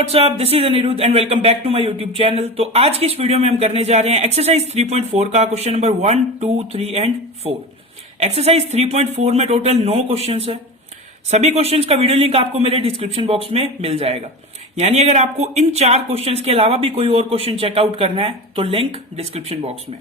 WhatsApp, this is Aniruddh and welcome back to my YouTube channel. तो आज की इस वीडियो में हम करने जा रहे हैं एक्सरसाइज 3.4 का क्वेश्चन नंबर 1, 2, 3 एंड 4। एक्सरसाइज 3.4 में टोटल 9 क्वेश्चंस है। सभी क्वेश्चंस का वीडियो लिंक आपको मेरे डिस्क्रिप्शन बॉक्स में मिल जाएगा। यानी अगर आपको इन 4 क्वेश्चंस के अलावा भी कोई और क्वेश्चन चेकआउट करना है तो लिंक डिस्क्रिप्शन बॉक्स में।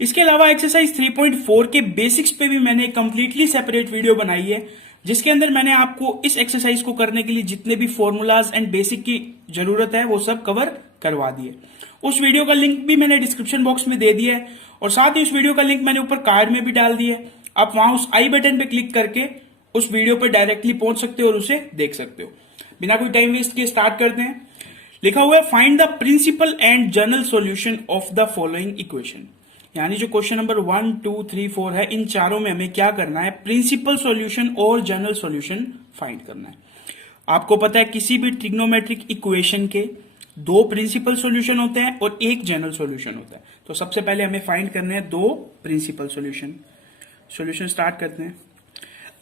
इसके अलावा एक्सरसाइज 3.4 के बेसिक्स पे भी मैंने कंप्लीटली सेपरेट वीडियो बनाई है, जिसके अंदर मैंने आपको इस एक्सरसाइज को करने के लिए जितने भी फॉर्मूलाज एंड बेसिक की जरूरत है वो सब कवर करवा दिए। उस वीडियो का लिंक भी मैंने डिस्क्रिप्शन बॉक्स में दे दिया है और साथ ही उस वीडियो का लिंक मैंने ऊपर कार्ड में भी डाल दिया है। आप वहां उस आई बटन पे क्लिक करके उस वीडियो पर डायरेक्टली पहुंच सकते हो और उसे देख सकते हो। बिना कोई टाइम वेस्ट किए स्टार्ट करते हैं। लिखा हुआ है find the principal and general solution of the following equation. यानी जो क्वेश्चन नंबर 1, 2, 3, 4 है, इन चारों में हमें क्या करना है, प्रिंसिपल सॉल्यूशन और जनरल सॉल्यूशन फाइंड करना है। आपको पता है किसी भी ट्रिग्नोमेट्रिक इक्वेशन के 2 प्रिंसिपल सॉल्यूशन होते हैं और 1 जनरल सॉल्यूशन होता है। तो सबसे पहले हमें फाइंड करने हैं 2 प्रिंसिपल सॉल्यूशन। सॉल्यूशन स्टार्ट करते हैं।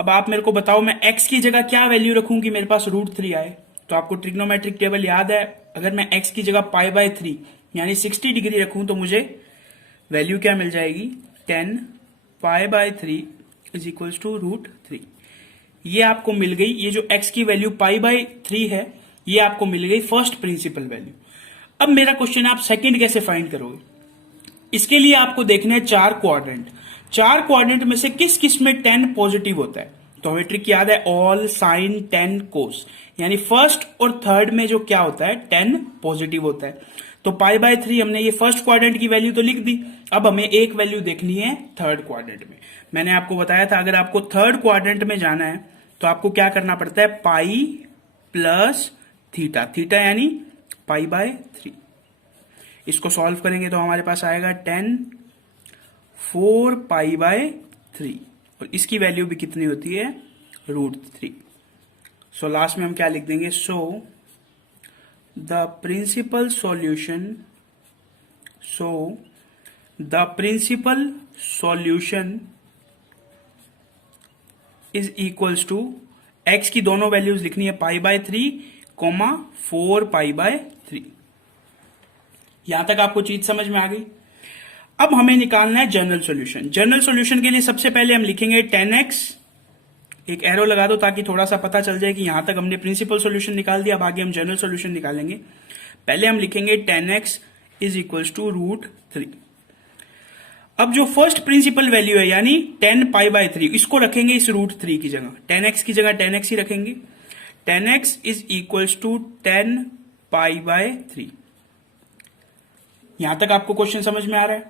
अब आप मेरे को बताओ मैं x की जगह क्या वैल्यू रखूं कि मेरे पास √3 आए। तो आपको ट्रिग्नोमेट्रिक टेबल याद है, अगर मैं x की जगह π/3 यानी 60 डिग्री रखूं तो मुझे वैल्यू क्या मिल जाएगी, 10 π/3 इज इक्वल्स टू √3। ये आपको मिल गई। ये जो x की वैल्यू π/3 है ये आपको मिल गई फर्स्ट प्रिंसिपल वैल्यू। अब मेरा क्वेश्चन है आप सेकंड कैसे फाइंड करोगे। इसके लिए आपको देखना है 4 क्वाड्रेंट। 4 क्वाड्रेंट में से किस किस में 10 पॉजिटिव होता है। तो हमें ट्रिक याद है, ऑल साइन 10 कोस, यानी फर्स्ट और थर्ड में जो क्या होता है 10 पॉजिटिव होता है। तो π/3 हमने ये फर्स्ट क्वाड्रेंट की वैल्यू तो लिख दी। अब हमें एक वैल्यू देखनी है थर्ड क्वाड्रेंट में। मैंने आपको बताया था अगर आपको थर्ड क्वाड्रेंट में जाना है तो आपको क्या करना पड़ता है, π+θ। थीटा यानी π/3। इसको सॉल्व करेंगे तो हमारे पास आएगा 10 4 π/3 और इसकी वैल्यू भी कितनी होती है, √3। सो लास्ट में हम क्या लिख देंगे, सो the principal solution is equals to x की दोनों वैल्यूज लिखनी है π/3, 4 π/3। यहां तक आपको चीज समझ में आ गई। अब हमें निकालना है जनरल सॉल्यूशन। जनरल सॉल्यूशन के लिए सबसे पहले हम लिखेंगे 10x, एक एरो लगा दो ताकि थोड़ा सा पता चल जाए कि यहां तक हमने प्रिंसिपल सॉल्यूशन निकाल दिया। अब आगे हम जनरल सॉल्यूशन निकालेंगे। पहले हम लिखेंगे 10x इज इक्वल्स टू √3। अब जो फर्स्ट प्रिंसिपल वैल्यू है यानी 10 π/3, इसको रखेंगे इस √3 की जगह। 10x की जगह 10x ही रखेंगे। 10x is equals to 10 π/3। यहां तक आपको क्वेश्चन समझ में आ रहा है।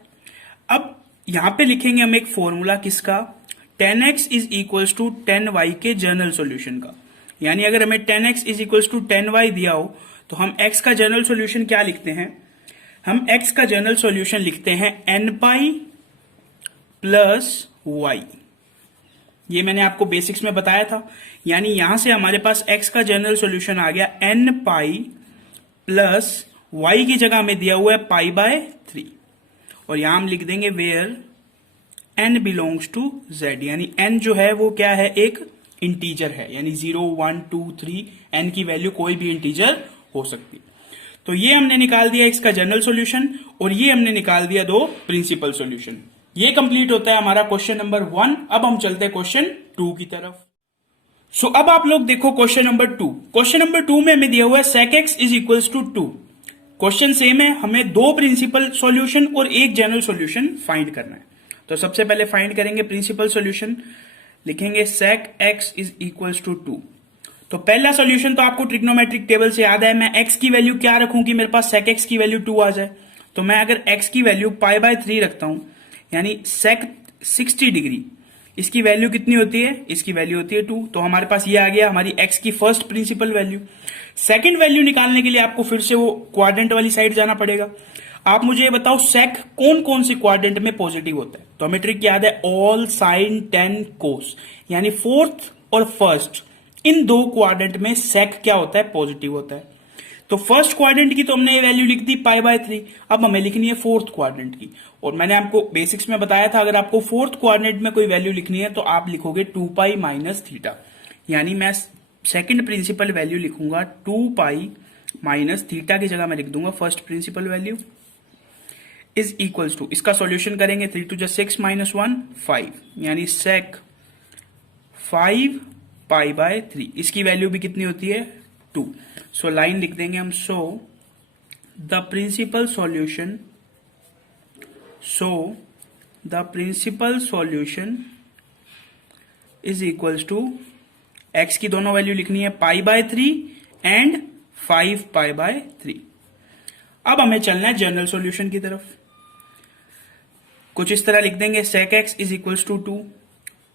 अब यहां पे लिखेंगे हम एक फॉर्मूला किसका, 10x is equals to 10y के जनरल सॉल्यूशन का। यानी अगर हमें 10x is equals to 10y दिया हो तो हम x का जनरल सॉल्यूशन क्या लिखते हैं, हम x का जनरल सॉल्यूशन लिखते हैं nπ + y। ये मैंने आपको बेसिक्स में बताया था। यानी यहां से हमारे पास x का जनरल सॉल्यूशन आ गया nπ + y की जगह हमें दिया हुआ है π/3 और यहां हम लिख देंगे where n belongs to z। यानी n जो है वो क्या है, एक इंटीजर है। यानी 0, 1, 2, 3 n की वैल्यू कोई भी इंटीजर हो सकती है। तो ये हमने निकाल दिया इसका जनरल सॉल्यूशन और ये हमने निकाल दिया 2 प्रिंसिपल सॉल्यूशन। ये कंप्लीट होता है हमारा क्वेश्चन नंबर 1। अब हम चलते हैं क्वेश्चन 2 की तरफ। सो अब आप लोग देखो क्वेश्चन नंबर 2। क्वेश्चन नंबर 2 में हमें दिया हुआ है sec x is equals to 2। Question same है, हमें 2 प्रिंसिपल सॉल्यूशन और 1 जनरल सॉल्यूशन फाइंड करना है। तो सबसे पहले फाइंड करेंगे प्रिंसिपल सॉल्यूशन। लिखेंगे sec x is equals to 2। तो पहला सॉल्यूशन तो आपको ट्रिग्नोमेट्रिक टेबल से याद है, मैं x की वैल्यू क्या रखूं कि मेरे पास sec x की वैल्यू 2 आ जाए। तो मैं अगर x की वैल्यू π/3 रखता हूं यानी sec 60 डिग्री, इसकी वैल्यू कितनी होती है, इसकी वैल्यू होती है 2। तो हमारे पास ये आ गया हमारी x की first principal value. Second value निकालने के लिए आपको फिर से वो क्वाड्रेंट वाली साइड जाना पड़ेगा। आप मुझे ये बताओ sec कौन कौन से क्वाड्रेंट में पॉजिटिव होता है। तो हमें ट्रिक याद है, ऑल साइन 10 कोस, यानी फोर्थ और फर्स्ट इन 2 क्वाड्रेंट में sec क्या होता है, पॉजिटिव होता है। तो फर्स्ट क्वाड्रेंट की तो हमने ये वैल्यू लिख दी π/3। अब हमें लिखनी है फोर्थ क्वाड्रेंट की और मैंने आपको बेसिक्स में बताया था अगर आपको फोर्थ क्वाड्रेंट में कोई वैल्यू लिखनी है तो आप लिखोगे 2π - θ। यानी मैं सेकंड प्रिंसिपल वैल्यू लिखूंगा 2π माइनस थीटा की जगह मैं लिख दूंगा first principal value is equals to, इसका सॉल्यूशन करेंगे 3 टू 6 माइनस 1 5, यानी सेक 5 पाई बाय 3, इसकी वैल्यू भी कितनी होती है 2। सो लाइन लिख देंगे हम, so the principal solution is equals to, x की दोनों वैल्यू लिखनी है pi by 3 and 5 pi by 3। अब हमें चलना है जनरल सॉल्यूशन की तरफ। कुछ इस तरह लिख देंगे, sec x is equals to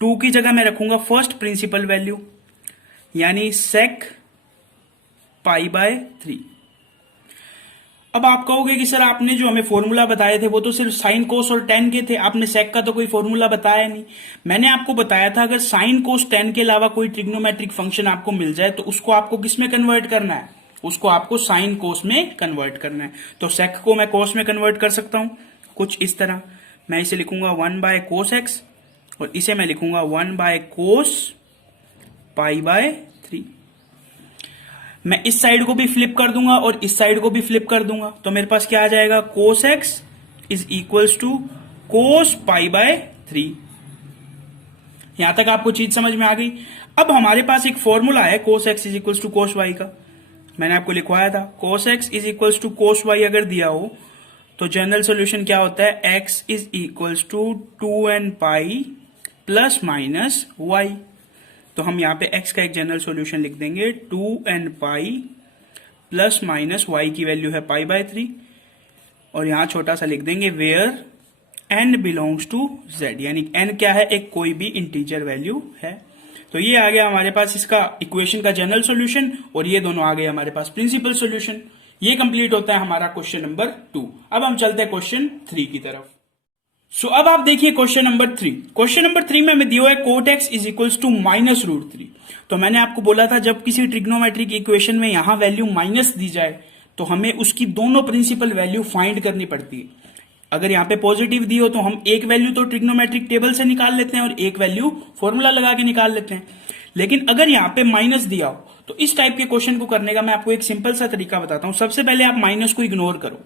2 की जगह मैं रखूंगा फर्स्ट प्रिंसिपल वैल्यू, यानी सेक पाई बाय 3। अब आप कहोगे कि सर आपने जो हमें फॉर्मूला बताए थे वो तो सिर्फ साइन कोस और टेन के थे, आपने सेक का तो कोई फॉर्मूला बताया नहीं। मैंने आपको बताया था अगर साइन कोस टेन के अलावा कोई ट्रिग्नोमेट्रिक फंक्शन आपको मिल जाए तो उसको आपको किस में कन्वर्ट करना है, उसको आपको साइन कोस में कन्वर्ट करना है। तो सेक को मैं कोस में कन्वर्ट कर सकता हूं कुछ इस तरह, मैं इसे लिखूंगा 1 बाय कोस एक्स और इसे मैं लिखूंगा 1 बाय कोस पाई बाय 3। मैं इस साइड को भी फ्लिप कर दूंगा और इस साइड को भी फ्लिप कर दूंगा, तो मेरे पास क्या आ जाएगा, cos x is equals to cos pi by 3। यहां तक आपको चीज समझ में आ गई। अब हमारे पास एक फॉर्मूला है cos x is equals to cos y का, मैंने आपको लिखवाया था। Cos x is equals to cos y अगर दिया हो तो जनरल सोल्यूशन क्या होता है, x is equals to 2n pi plus minus y. तो हम यहां पे x का एक जनरल सॉल्यूशन लिख देंगे 2n pi plus minus y की वैल्यू है पाई बाय 3, और यहां छोटा सा लिख देंगे where n belongs to z, यानी n क्या है, एक कोई भी इंटीजर वैल्यू है। तो ये आ गया हमारे पास इसका इक्वेशन का जनरल सॉल्यूशन, और ये दोनों आ गए हमारे पास प्रिंसिपल सॉल्यूशन। ये कंप्लीट होता है हमारा क्वेश्चन नंबर 2। अब हम चलते हैं क्वेश्चन 3 की तरफ। सो अब आप देखिए क्वेश्चन नंबर 3। क्वेश्चन नंबर 3 में हमें दिया है cot x is equals to minus root 3। तो मैंने आपको बोला था जब किसी ट्रिग्नोमेट्रिक इक्वेशन में यहां वैल्यू माइनस दी जाए तो हमें उसकी दोनों प्रिंसिपल वैल्यू फाइंड करनी पड़ती है। अगर यहां पे पॉजिटिव दी हो तो हम एक वैल्यू तो ट्रिग्नोमेट्रिक टेबल से निकाल लेते हैं और एक वैल्यू फॉर्मूला लगा के निकाल लेते हैं। लेकिन अगर यहां पे माइनस दिया हो तो इस टाइप के क्वेश्चन को करने का मैं आपको एक सिंपल सा तरीका बताता हूं। सबसे पहले आप माइनस को इग्नोर करो,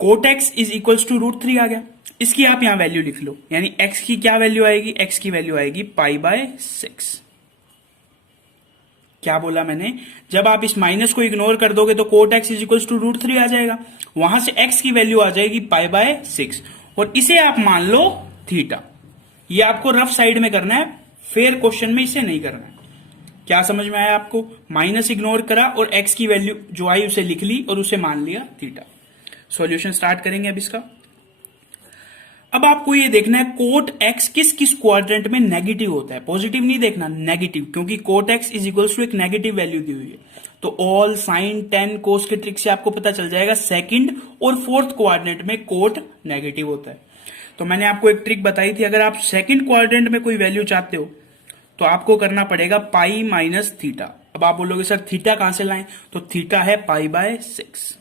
cot x is equals to root 3 आ गया, इसकी आप यहां वैल्यू लिख लो, यानी x की क्या वैल्यू आएगी, x की वैल्यू आएगी पाई बाय 6। क्या बोला मैंने, जब आप इस माइनस को इग्नोर कर दोगे तो cot x is equals to root 3 आ जाएगा, वहां से x की वैल्यू आ जाएगी पाई बाय 6, और इसे आप मान लो थीटा। ये आपको रफ साइड में करना है, फेयर क्वेश्चन में इसे नहीं करना है। क्या समझ में आया आपको, माइनस इग्नोर करा और x की वैल्यू जो आई उसे लिख ली और उसे मान लिया थीटा। सॉल्यूशन स्टार्ट करेंगे अब इसका। अब आपको ये देखना है कोट एक्स किस किस क्वाड्रेंट में नेगेटिव होता है, पॉजिटिव नहीं देखना, नेगेटिव, क्योंकि cot x is equals to एक नेगेटिव वैल्यू दी हुई है। तो ऑल साइन टेन कोस के ट्रिक से आपको पता चल जाएगा सेकंड और फोर्थ क्वाड्रेंट में कोट नेगेटिव होता है। तो मैंने आपको एक ट्रिक बताई थी, अगर आप सेकंड क्वाड्रेंट में कोई वैल्यू चाहते हो तो आपको करना पड़ेगा पाई माइनस थीटा। अब आप बोलोगे सर थीटा कहां से लाएं, तो थीटा है पाई बाय 6।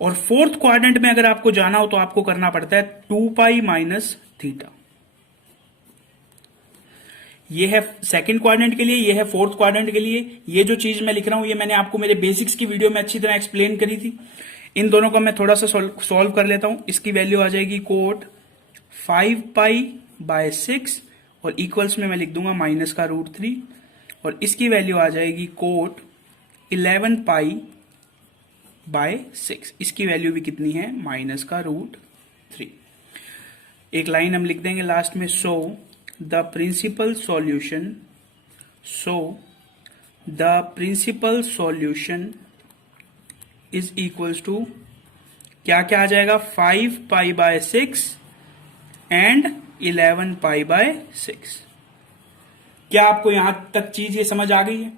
और फोर्थ क्वाड्रेंट में अगर आपको जाना हो तो आपको करना पड़ता है 2 पाई माइनस थीटा। ये है सेकंड क्वाड्रेंट के लिए, ये है फोर्थ क्वाड्रेंट के लिए। ये जो चीज मैं लिख रहा हूं ये मैंने आपको मेरे बेसिक्स की वीडियो में अच्छी तरह एक्सप्लेन करी थी। इन दोनों को मैं थोड़ा सा सॉल्व कर लेता हूं। इसकी वैल्यू आ जाएगी कोट 5 पाई बाय 6 और इक्वल्स में मैं लिख दूंगा माइनस का रूट 3, और इसकी वैल्यू आ जाएगी कोट 11 पाई बाय 6, इसकी वैल्यू भी कितनी है, माइनस का रूट 3। एक लाइन हम लिख देंगे लास्ट में, so the principal solution is equals to क्या क्या आ जाएगा, 5 pi by 6 and 11 pi by 6। क्या आपको यहां तक चीज ये समझ आ गई है?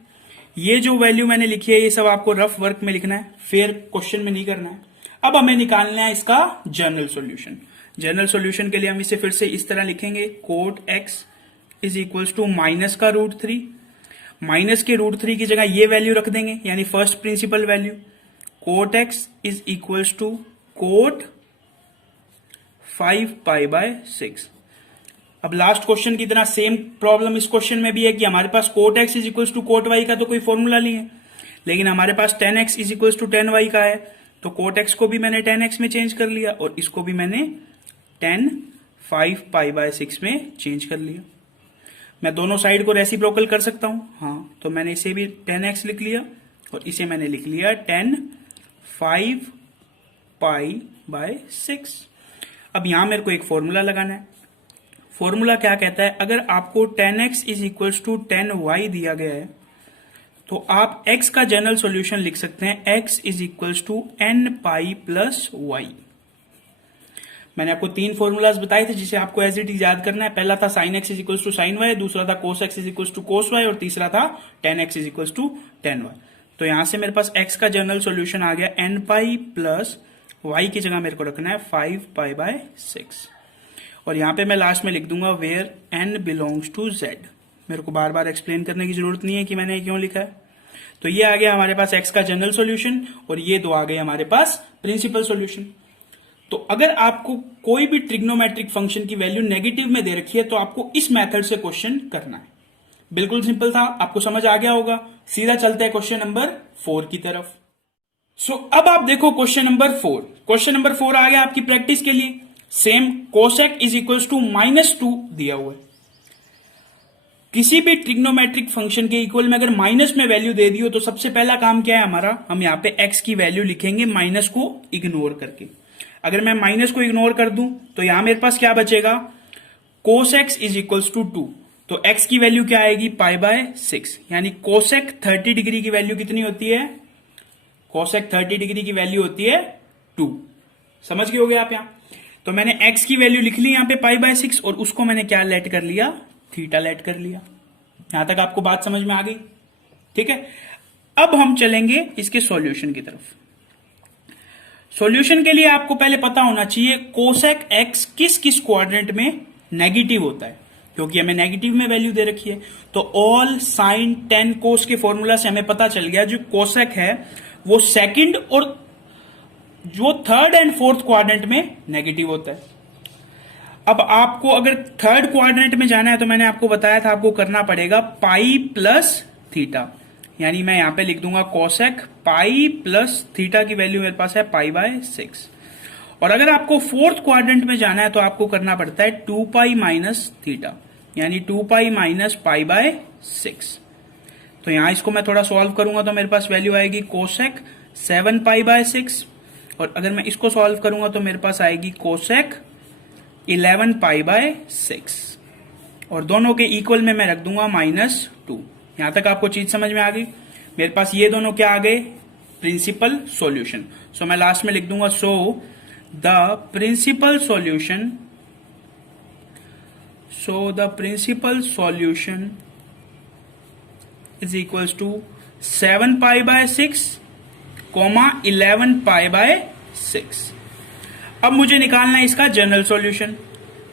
ये जो वैल्यू मैंने लिखी है ये सब आपको रफ वर्क में लिखना है, फेयर क्वेश्चन में नहीं करना है। अब हमें निकालना है इसका जनरल सॉल्यूशन। जनरल सॉल्यूशन के लिए हम इसे फिर से इस तरह लिखेंगे, cot x is equals to minus का रूट 3, माइनस के रूट 3 की जगह ये वैल्यू रख देंगे, यानी first principal value. Cot x is equals to cot 5 pi by 6। अब लास्ट क्वेश्चन की तरह सेम प्रॉब्लम इस क्वेश्चन में भी है कि हमारे पास cot x is equal to cot y का तो कोई फॉर्मूला नहीं है, लेकिन हमारे पास tan x is equal to tan y का है। तो कोट एक्स को भी मैंने टेन एक्स में चेंज कर लिया और इसको भी मैंने टेन 5 पाई बाय 6 में चेंज कर लिया। मैं दोनों साइड को रेसिप्रोकल कर सकता हूं, हाँ, तो मैंने इसे भी 10x लिख लिया और इसे मैंने लिख लिया 10 5 पाई बाय 6। अब यहां मेरे को एक फॉर्मूला लगाना है। फॉर्मूला क्या कहता है, अगर आपको 10x is equal to 10y दिया गया है तो आप x का जनरल सॉल्यूशन लिख सकते हैं x is equal to n pi plus y. मैंने आपको 3 फॉर्मूलाज बताए थे जिसे आपको एज इट इज याद करना है। पहला था sine x is equal to sine y, दूसरा था cos x is equal to cos y और तीसरा था tan x is equal to tan y. तो यहां से मेरे पास x का जनरल सॉल्यूशन आ गया n पाई प्लस y की जगह मेरे को रखना है 5 पाई बाय 6 और यहां पे मैं लास्ट में लिख दूंगा where n belongs to z। मेरे को बार बार एक्सप्लेन करने की जरूरत नहीं है कि मैंने क्यों लिखा है। तो ये आ गया हमारे पास x का जनरल सॉल्यूशन और ये दो आ गए हमारे पास प्रिंसिपल सॉल्यूशन। तो अगर आपको कोई भी ट्रिग्नोमेट्रिक फंक्शन की वैल्यू नेगेटिव में दे रखी है तो आपको इस मेथड से क्वेश्चन करना है। बिल्कुल सिंपल था, आपको समझ आ गया होगा। सीधा चलते हैं क्वेश्चन नंबर 4 की तरफ। अब आप देखो क्वेश्चन नंबर 4। क्वेश्चन नंबर 4 आ गया आपकी प्रैक्टिस के लिए। Same cosec is equal to -2 दिया हुआ है। किसी भी ट्रिग्नोमेट्रिक फंक्शन के इक्वल में अगर माइनस में वैल्यू दे दी हो तो सबसे पहला काम क्या है हमारा, हम यहाँ पे x की वैल्यू लिखेंगे माइनस को इग्नोर करके। अगर मैं माइनस को इग्नोर कर दूं तो यहां मेरे पास क्या बचेगा, cos x is equal to 2। तो x की वैल्यू क्या आएगी, पाई बाय 6, यानी कोसेक 30 डिग्री की वैल्यू कितनी होती है, कोसेक 30 डिग्री की वैल्यू होती है 2। समझ गए होगे आप यहां। तो मैंने x की वैल्यू लिख ली यहां पे पाई बाय 6 और उसको मैंने क्या लेट कर लिया, थीटा लेट कर लिया। यहां तक आपको बात समझ में आ गई, ठीक है। अब हम चलेंगे इसके सॉल्यूशन की तरफ। सॉल्यूशन के लिए आपको पहले पता होना चाहिए कोसेक एक्स किस किस क्वाड्रेंट में नेगेटिव होता है, क्योंकि हमें नेगेटिव में वैल्यू दे रखी है। तो ऑल साइन टेन कोस के फॉर्मूला से हमें पता चल गया जो कोसेक है वो सेकंड और जो थर्ड एंड फोर्थ क्वाड्रेंट में नेगेटिव होता है। अब आपको अगर थर्ड क्वाड्रेंट में जाना है तो मैंने आपको बताया था आपको करना पड़ेगा पाई प्लस थीटा, यानी मैं यहां पे लिख दूंगा कोसेक पाई प्लस थीटा की वैल्यू मेरे पास है पाई बाय 6। और अगर आपको फोर्थ क्वाड्रेंट में जाना है तो आपको करना पड़ता है 2 पाई माइनस थीटा, यानी 2 पाई माइनस पाई बाय 6। तो यहां इसको मैं थोड़ा सॉल्व करूंगा तो मेरे पास वैल्यू आएगी कोसेक 7 पाई बाय 6 और अगर मैं इसको सॉल्व करूंगा तो मेरे पास आएगी कोसेक 11 पाई बाय 6 और दोनों के इक्वल में मैं रख दूंगा -2। यहां तक आपको चीज समझ में आ गई। मेरे पास ये दोनों क्या आ गए, प्रिंसिपल सॉल्यूशन। सो मैं लास्ट में लिख दूंगा so the principal solution, so the principal solution is equals to 7 pi by 6 comma 11 pi by 6। अब मुझे निकालना है इसका जनरल सॉल्यूशन,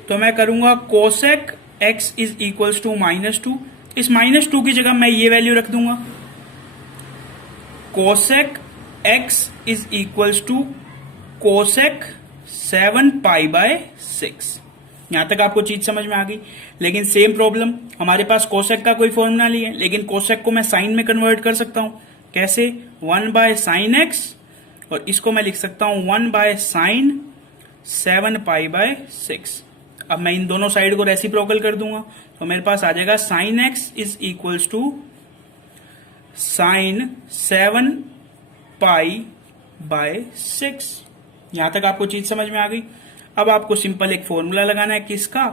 तो मैं करूंगा cosec x is equals to -2। इस -2 की जगह मैं ये वैल्यू रख दूंगा, cosec x is equals to cosec 7 pi by 6। यहां तक आपको चीज समझ में आ गई। लेकिन सेम प्रॉब्लम, हमारे पास कोसेक का कोई फॉर्मूला नहीं है, लेकिन कोसेक को मैं साइन में कन्वर्ट कर सकता हूं। कैसे, 1 बाय साइन एक्स और इसको मैं लिख सकता हूं 1 बाय साइन 7 पाई बाय 6। अब मैं इन दोनों साइड को रेसिप्रोकल कर दूंगा तो मेरे पास आ जाएगा sine x is equals to sine 7 pi by 6। यहां तक आपको चीज समझ में आ गई। अब आपको सिंपल एक फॉर्मूला लगाना है किसका,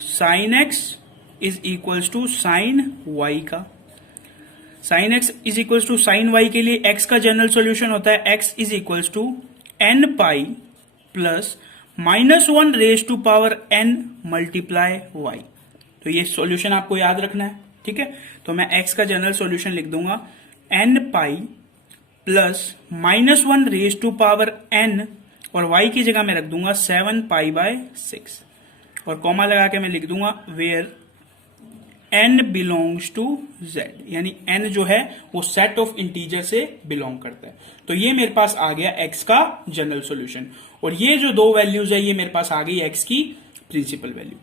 sine x is equals to sine y का। Sine x is equals to sine y के लिए एक्स का जनरल सॉल्यूशन होता है x is equals to n pi plus -1 raise to power n multiply y। तो ये सॉल्यूशन आपको याद रखना है, ठीक है। तो मैं x का जनरल सॉल्यूशन लिख दूंगा n pi plus -1 raise to power n और y की जगह मैं रख दूंगा 7 पाई बाय 6 और कॉमा लगा के मैं लिख दूंगा where n belongs to z, यानी n जो है वो सेट ऑफ इंटीजर से बिलोंग करता है। तो ये मेरे पास आ गया x का जनरल सॉल्यूशन और ये जो दो वैल्यूज है ये मेरे पास आ गई x की प्रिंसिपल वैल्यू।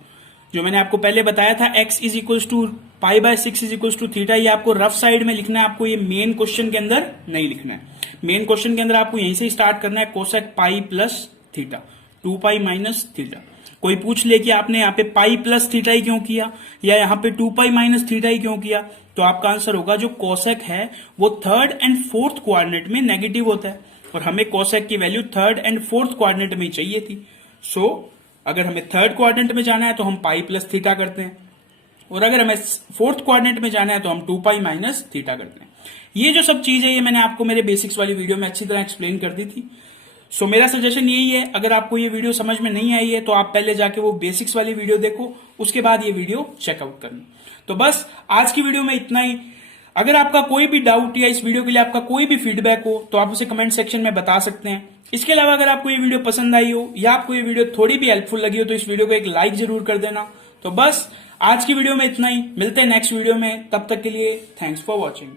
जो मैंने आपको पहले बताया था x is equal to pi by 6 is equal to theta, ये आपको रफ साइड में लिखना है, आपको ये मेन क्वेश्चन के अंदर नहीं लिखना है। मेन क्वेश्चन के अंदर आपको यहीं से स्टार्ट करना है, cosec pi plus theta, 2 pi minus theta. कोई पूछ ले कि आपने यहाँ पे पाई प्लस थीटा ही क्यों किया या यहाँ पे 2 पाई माइनस थीटा ही क्यों किया, तो आपका आंसर होगा जो कोसेक है वो थर्ड एंड फोर्थ क्वाड्रेंट में नेगेटिव होता है, और हमें कोसेक की value third and fourth quadrant में ही चाहिए थी। सो अगर हमें थर्ड क्वाड्रेंट में जाना है तो हम पाई प्लस थीटा करते हैं, और अगर हमें फोर्थ क्वाड्रेंट में जाना है तो हम 2 पाई माइनस थीटा करते हैं। ये जो सब चीज है ये मैंने आपको मेरे बेसिक्स वाली वीडियो में अच्छी तरह एक्सप्लेन कर दी थी। सो मेरा सजेशन यही है, अगर आपको ये वीडियो समझ में नहीं आई है तो आप पहले जाके वो बेसिक्स वाली वीडियो देखो, उसके बाद ये वीडियो चेकआउट करना। तो बस आज की वीडियो में इतना ही। अगर आपका कोई भी डाउट या इस वीडियो के लिए आपका कोई भी फीडबैक हो तो आप उसे कमेंट सेक्शन में बता सकते हैं। इसके अलावा अगर आपको ये वीडियो पसंद आई हो या आपको ये वीडियो थोड़ी भी हेल्पफुल लगी हो तो इस वीडियो को एक लाइक जरूर कर देना। तो बस आज की वीडियो में इतना ही, मिलते हैं नेक्स्ट वीडियो में, तब तक के लिए थैंक्स फॉर वॉचिंग।